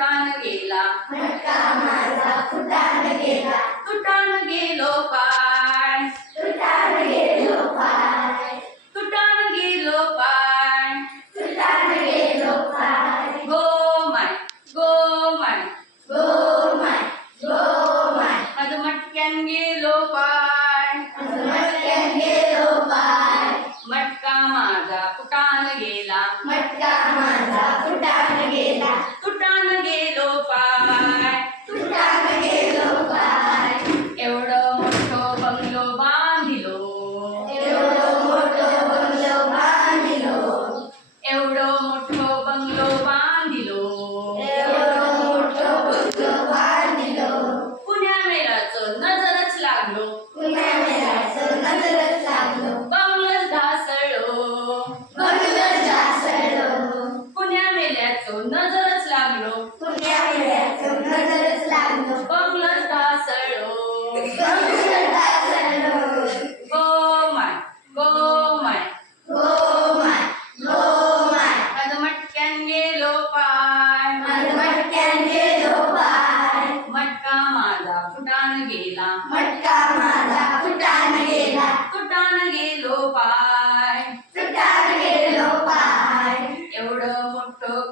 फुटान गेला, मटका माझा फुटान गेला, तुटान गेलो पाय, तुटान गेलो पाय, तुटान गेलो पाय, तुटान गेलो पाय, go my, go my, go my, go my, माझं मटक्यान गेलो पाय, मटक्यान गेलो पाय, मटका माझा फुटान गेला, मटका माझा फुटान गेला, तुटान गेलो पाय, तुटान गेलो पाय, एवढं मोठं बंगलो बांधिलो, एवढं मोठं बंगलो बांधिलो, एवढं मोठं बंगलो बांधिलो, एवढं मोठं बंगलो बांधिलो, पुण्या मेळाचं नजरच लागलो, पुण्या मेळाचं नजरच लागलो, बंगलच ढासळलो, बंगलंच ढासळलो, पुण्या मेल्याचं नजरच लागलो, पुण्या मेळ्याचं नजरच लागलो, बंगलच ढासळलो, बंगलंच ढासळलो, go my, go my, go my, go my, माझं मटक्यान गेलो पाय, माझं मटक्यान गेलो पाय, मटका माझा फुटान गेला, मटका माझा फुटान गेला, तुटान गेलो पाय, तुटान गेलो पाय, एवढं मोठं